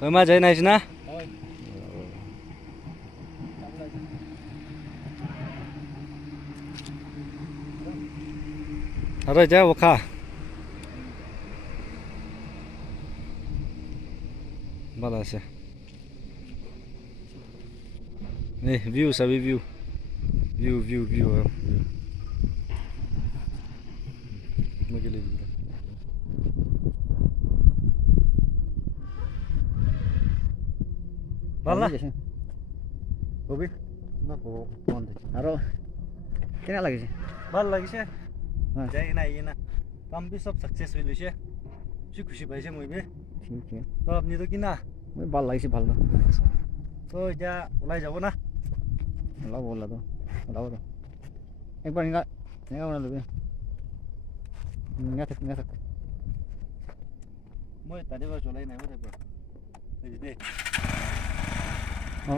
কইমা যাই নাইছ না আরে যা ওখা ভালো আছে এই ভিউ সবই ভিউ ভিউ ভিউ ভিউ মগেলে দিলা ভালো কবি না কো কোন আর কেনা লাগিছে ভাল লাগিছে যাই না এই না কাম বি সব সাকসেসফুল হইছে খুশি পাইছে মই বে ঠিক আছে তো আপনি তো কিনা মই ভাল লাগিছে ভাল তো এটা ওলাই যাব না ওলাব তো একবার নিগা লবে নিগা থাক মই তাদের চলাই নাই মই এই দে অ